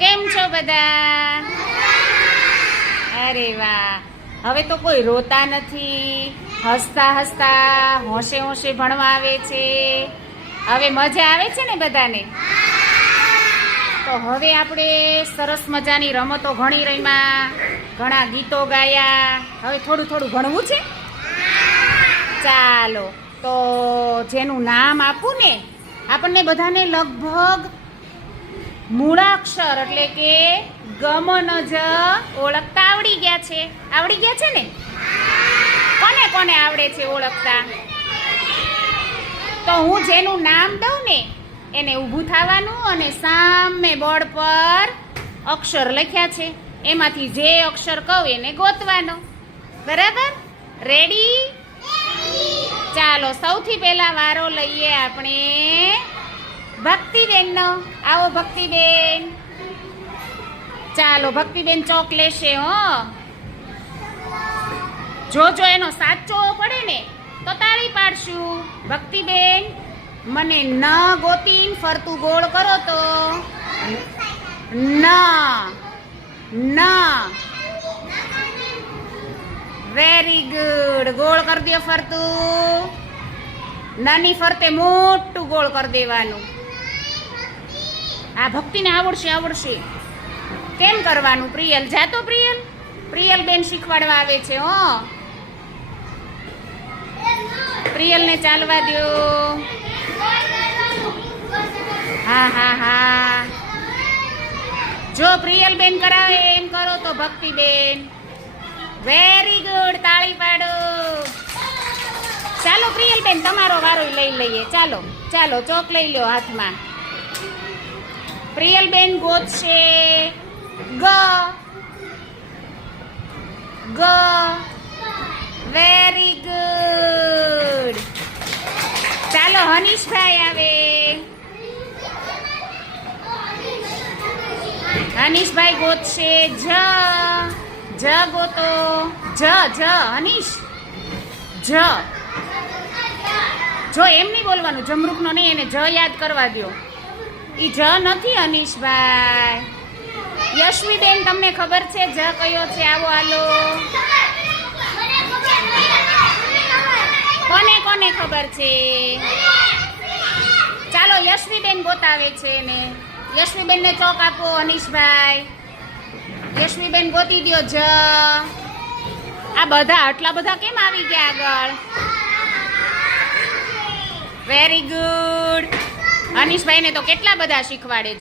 કેમ છો બધા? અરે વાહ, હવે તો કોઈ રોતા નથી, હસતા હસતા હોંશે હોંશે ભણવા આવે છે. હવે મજા આવે છે ને બધાને? તો હવે આપણે સરસ મજાની રમતો ઘણી રમ્યા, ઘણા ગીતો ગાયા. હવે થોડું થોડું ભણવું છે. ચાલો, તો જેનું નામ આપું ને, આપણને બધાને લગભગ મૂળાક્ષર એટલે કે ગમન જ ઓળખતા આવડી ગયા છે ને? કોને કોને આવડે છે ઓળખતા? તો હું જેનું નામ દઉં ને એને ઊભું થવાનું અને સામે બોર્ડ પર અક્ષર લખ્યા છે, એમાંથી જે અક્ષર કહું એને ગોતવાનો. બરાબર? રેડી? ચાલો, સૌથી પહેલા વારો લઈએ આપણે ભક્તિબેનનો. આવો ભક્તિબેન. ચાલો, ભક્તિબેન ચોક લેશે. જો એનો સાચો પડે ને તો તાળી પાડશું. ભક્તિબેન, મને ન ગોતીન ફરતું ગોળ કરો તો ન. Very good. ગોળ કરી દો ફરતું. નાની ફરતે મોટું ગોળ કરી દેવાનું. આ ભક્તિને આવડશે. કેમ કરવાનું? પ્રિયલ જાતો. પ્રિયલ બેન શીખવાડવા આવે છે. પ્રિયલને ચાલવા દો. હા. જો પ્રિયલ બેન કરાવે એમ કરો તો ભક્તિબેન. Very good. તાળી પાડો. ચાલો પ્રિયલ બેન, તમારો વારો લઈ લઈએ. ચાલો ચોક લઈ લો હાથમાં. પ્રિયલ બેન ગોતશે ગ. Very good. ચાલો હનીશભાઈ આવે. હનીશભાઈ ગોતશે જ ગોતો. જ હનીશ. જો એમ નહીં બોલવાનું, જમરૂખનો નહીં, એને જ યાદ કરવા દો. ઈ જ નથી હનીશભાઈ. યશવીબેન, તમને ખબર છે જ કયો છે? આવો હાલો. કોને ખબર છે? ચાલો, યશવીબેન ગોતાવે છે ને. યશવીબેન ને ચોક આપો. હનીશભાઈ, યશવીબેન ગોતી દો જ. આ બધા આટલા બધા કેમ આવી ગયા આગળ? Very good. હનીશભાઈને તો કેટલા બધા શીખવાડે છે.